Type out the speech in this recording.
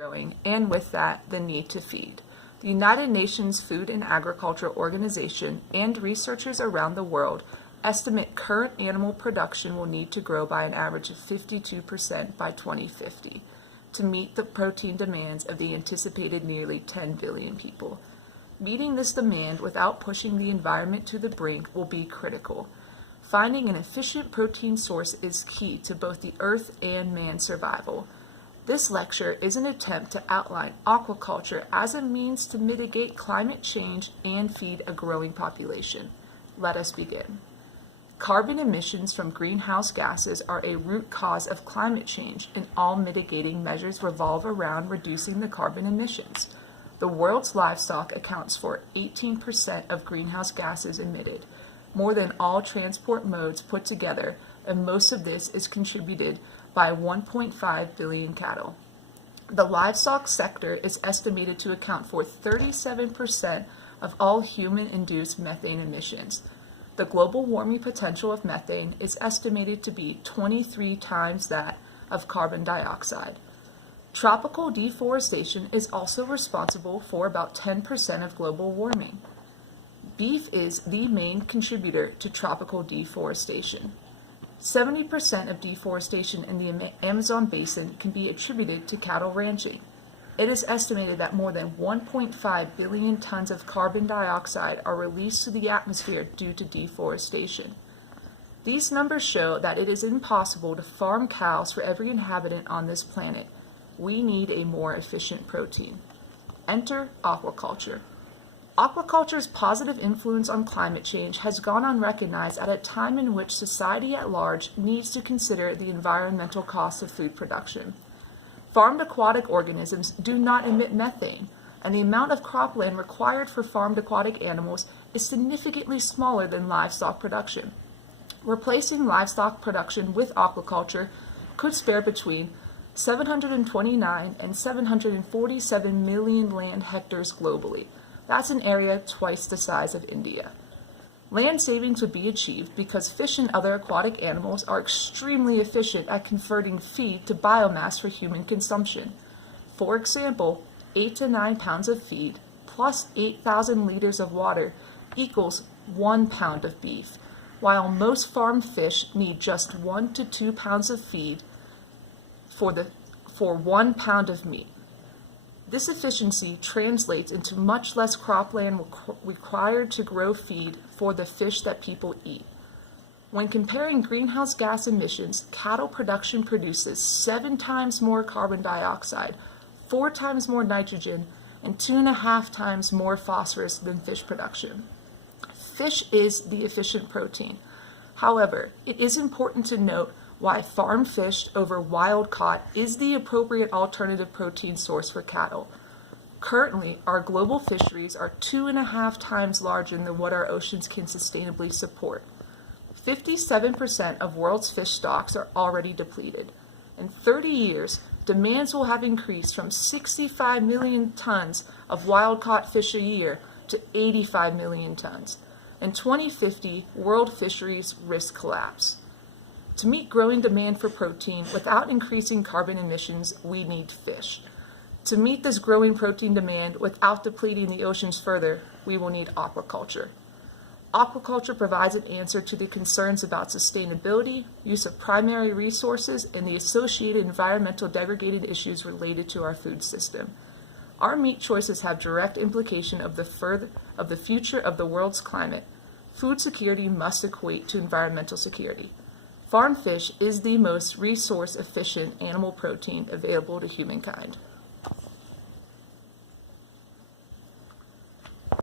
growing, and with that, the need to feed. The United Nations Food and Agriculture Organization and researchers around the world estimate current animal production will need to grow by an average of 52% by 2050 to meet the protein demands of the anticipated nearly 10 billion people. Meeting this demand without pushing the environment to the brink will be critical. Finding an efficient protein source is key to both the Earth and man's survival. This lecture is an attempt to outline aquaculture as a means to mitigate climate change and feed a growing population. Let us begin. Carbon emissions from greenhouse gases are a root cause of climate change, and all mitigating measures revolve around reducing the carbon emissions. The world's livestock accounts for 18% of greenhouse gases emitted, more than all transport modes put together, and most of this is contributed by 1.5 billion cattle. The livestock sector is estimated to account for 37% of all human-induced methane emissions. The global warming potential of methane is estimated to be 23 times that of carbon dioxide. Tropical deforestation is also responsible for about 10% of global warming. Beef is the main contributor to tropical deforestation. 70% of deforestation in the Amazon basin can be attributed to cattle ranching. It is estimated that more than 1.5 billion tons of carbon dioxide are released to the atmosphere due to deforestation. These numbers show that it is impossible to farm cows for every inhabitant on this planet. We need a more efficient protein. Enter aquaculture. Aquaculture's positive influence on climate change has gone unrecognized at a time in which society at large needs to consider the environmental costs of food production. Farmed aquatic organisms do not emit methane, and the amount of cropland required for farmed aquatic animals is significantly smaller than livestock production. Replacing livestock production with aquaculture could spare between 729 and 747 million land hectares globally. That's an area twice the size of India. Land savings would be achieved because fish and other aquatic animals are extremely efficient at converting feed to biomass for human consumption. For example, 8 to 9 pounds of feed plus 8,000 liters of water equals 1 pound of beef, while most farmed fish need just 1 to 2 pounds of feed for 1 pound of meat. This efficiency translates into much less cropland required to grow feed for the fish that people eat. When comparing greenhouse gas emissions, cattle production produces 7 times more carbon dioxide, 4 times more nitrogen, and 2.5 times more phosphorus than fish production. Fish is the efficient protein. However, it is important to note why farmed fish over wild caught is the appropriate alternative protein source for cattle. Currently, our global fisheries are 2.5 times larger than what our oceans can sustainably support. 57% of world's fish stocks are already depleted. In 30 years, demands will have increased from 65 million tons of wild-caught fish a year to 85 million tons. In 2050, world fisheries risk collapse. To meet growing demand for protein without increasing carbon emissions, we need fish. To meet this growing protein demand without depleting the oceans further, we will need aquaculture. Aquaculture provides an answer to the concerns about sustainability, use of primary resources, and the associated environmental degraded issues related to our food system. Our meat choices have direct implication of the future of the world's climate. Food security must equate to environmental security. Farmed fish is the most resource-efficient animal protein available to humankind.